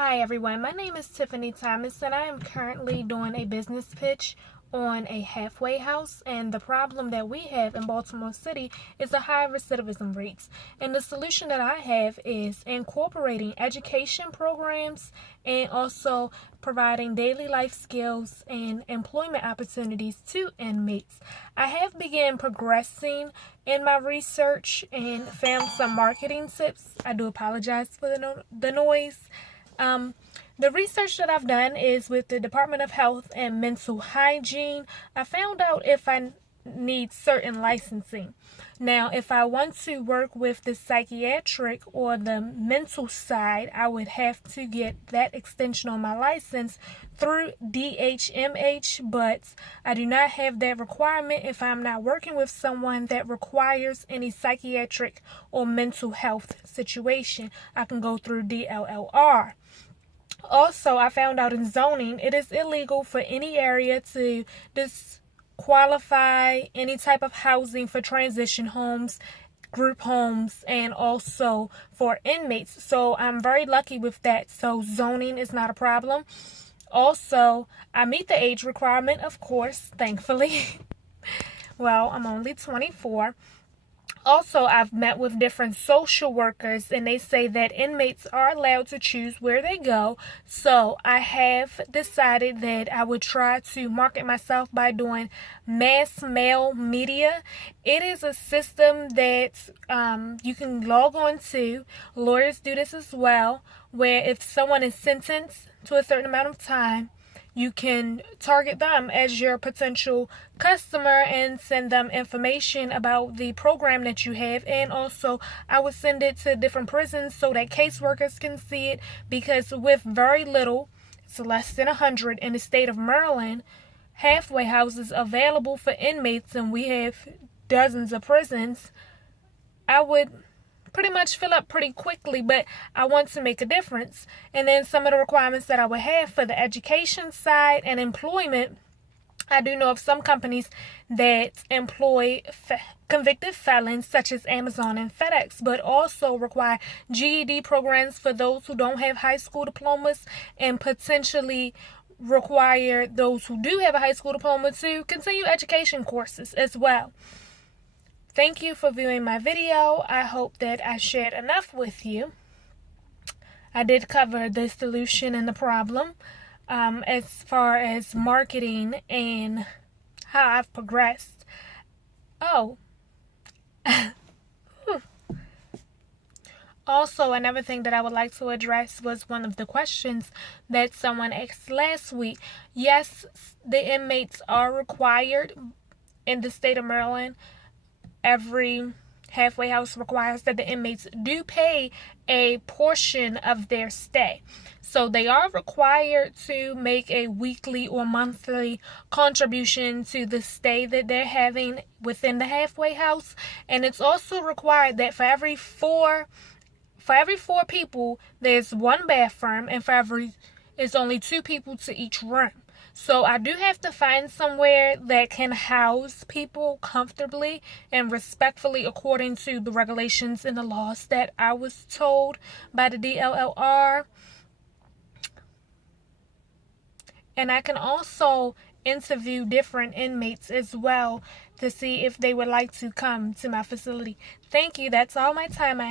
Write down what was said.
Hi everyone, my name is Tiffany Thomas and I am currently doing a business pitch on a halfway house, and the problem that we have in Baltimore City is the high recidivism rates. And the solution that I have is incorporating education programs and also providing daily life skills and employment opportunities to inmates. I have begun progressing in my research and found some marketing tips. I do apologize for the noise. The research that I've done is with the Department of Health and Mental Hygiene. I found out if I need certain licensing. Now, if I want to work with the psychiatric or the mental side, I would have to get that extension on my license through DHMH, but I do not have that requirement if I'm not working with someone that requires any psychiatric or mental health situation. I can go through DLLR. Also, I found out in zoning, it is illegal for any area to disqualify any type of housing for transition homes, group homes, and also for inmates. So I'm very lucky with that. So zoning is not a problem. Also, I meet the age requirement, of course, thankfully. Well, I'm only 24. Also, I've met with different social workers and they say that inmates are allowed to choose where they go. So I have decided that I would try to market myself by doing mass mail media. It is a system that you can log on to. Lawyers do this as well, where if someone is sentenced to a certain amount of time, you can target them as your potential customer and send them information about the program that you have. And also, I would send it to different prisons so that caseworkers can see it, because with very little, it's less than 100 in the state of Maryland, halfway houses available for inmates, and we have dozens of prisons. I would pretty much fill up pretty quickly, but I want to make a difference. And then some of the requirements that I would have for the education side and employment, I do know of some companies that employ convicted felons such as Amazon and FedEx, but also require GED programs for those who don't have high school diplomas, and potentially require those who do have a high school diploma to continue education courses as well. Thank you for viewing my video. I hope that I shared enough with you. I did cover the solution and the problem as far as marketing and how I've progressed. Also, another thing that I would like to address was one of the questions that someone asked last week. Yes, the inmates are required in the state of Maryland. Every halfway house requires that the inmates do pay a portion of their stay. So they are required to make a weekly or monthly contribution to the stay that they're having within the halfway house. And it's also required that for every four people, there's one bathroom, and it's only 2 people to each room. So I do have to find somewhere that can house people comfortably and respectfully according to the regulations and the laws that I was told by the DLLR. And I can also interview different inmates as well to see if they would like to come to my facility. Thank you. That's all my time I